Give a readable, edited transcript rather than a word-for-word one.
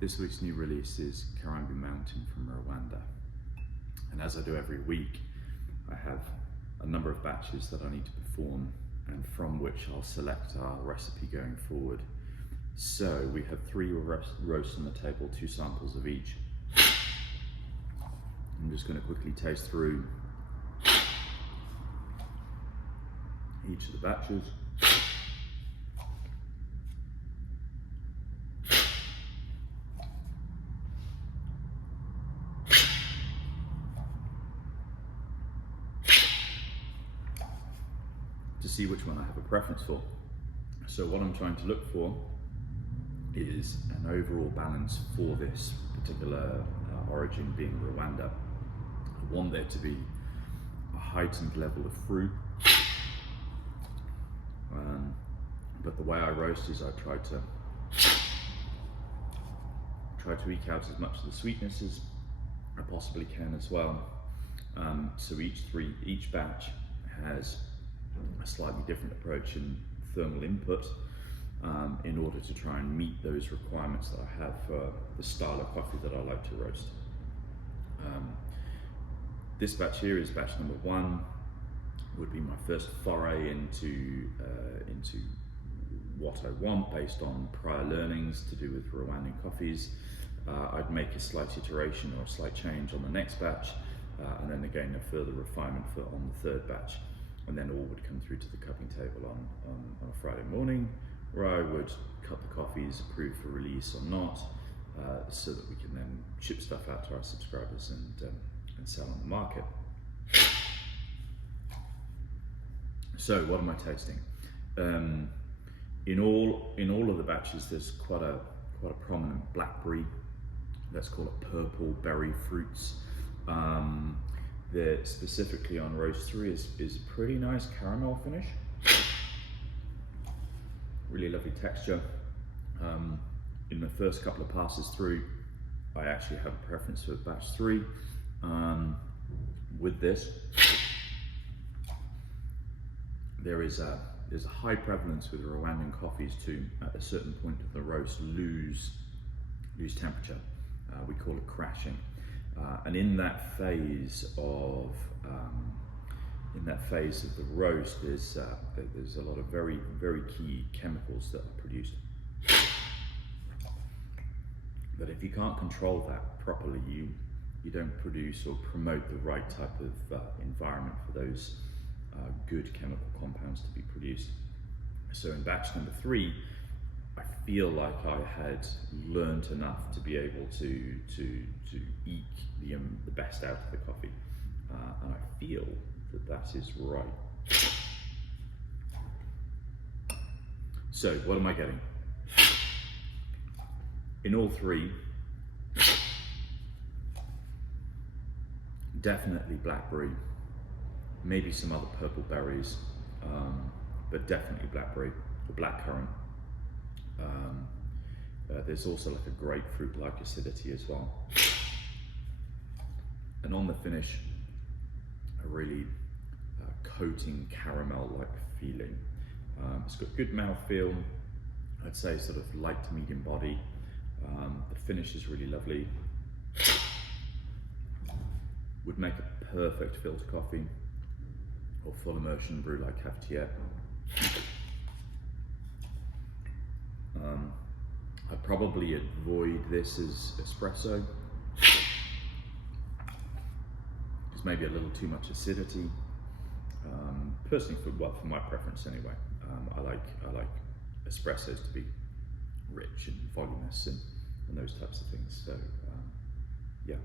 This week's new release is Karambi Mountain from Rwanda. And as I do every week, I have a number of batches that I need to perform and from which I'll select our recipe going forward. So we have 3 roasts on the table, 2 samples of each. I'm just going to quickly taste through each of the batches. To see which one I have a preference for. So what I'm trying to look for is an overall balance for this particular origin being Rwanda. I want there to be a heightened level of fruit, but the way I roast is I try to eke out as much of the sweetness as I possibly can as well. So each batch has a slightly different approach in thermal input in order to try and meet those requirements that I have for the style of coffee that I like to roast. This batch here is batch number 1, would be my first foray into what I want based on prior learnings to do with Rwandan coffees. I'd make a slight iteration or a slight change on the next batch, and then again a further refinement on the 3rd batch. And then all would come through to the cupping table on a Friday morning, where I would cut the coffees, approve for release or not, so that we can then ship stuff out to our subscribers and sell on the market. So what am I tasting? In all of the batches, there's quite a prominent blackberry. Let's call it purple berry fruits. That specifically on roast 3 is a pretty nice caramel finish. Really lovely texture. In the first couple of passes through, I actually have a preference for batch 3. With this, there's a high prevalence with Rwandan coffees to, at a certain point of the roast, lose temperature. We call it crashing. And in that phase of the roast, there's a lot of very, very key chemicals that are produced. But if you can't control that properly, you don't produce or promote the right type of environment for those good chemical compounds to be produced. So in batch number 3, I feel like I had learned enough to be able to eke the best out of the coffee, and I feel that is right. So what am I getting? In all 3, definitely blackberry, maybe some other purple berries, but definitely blackberry or blackcurrant. There's also like a grapefruit-like acidity as well. And on the finish, a really coating caramel-like feeling. It's got good mouthfeel, I'd say sort of light to medium body. The finish is really lovely. Would make a perfect filter coffee or full immersion brew like cafetiere. I'd probably avoid this as espresso. It's maybe a little too much acidity. Personally, for my preference anyway, I like espressos to be rich and voluminous and those types of things. So yeah,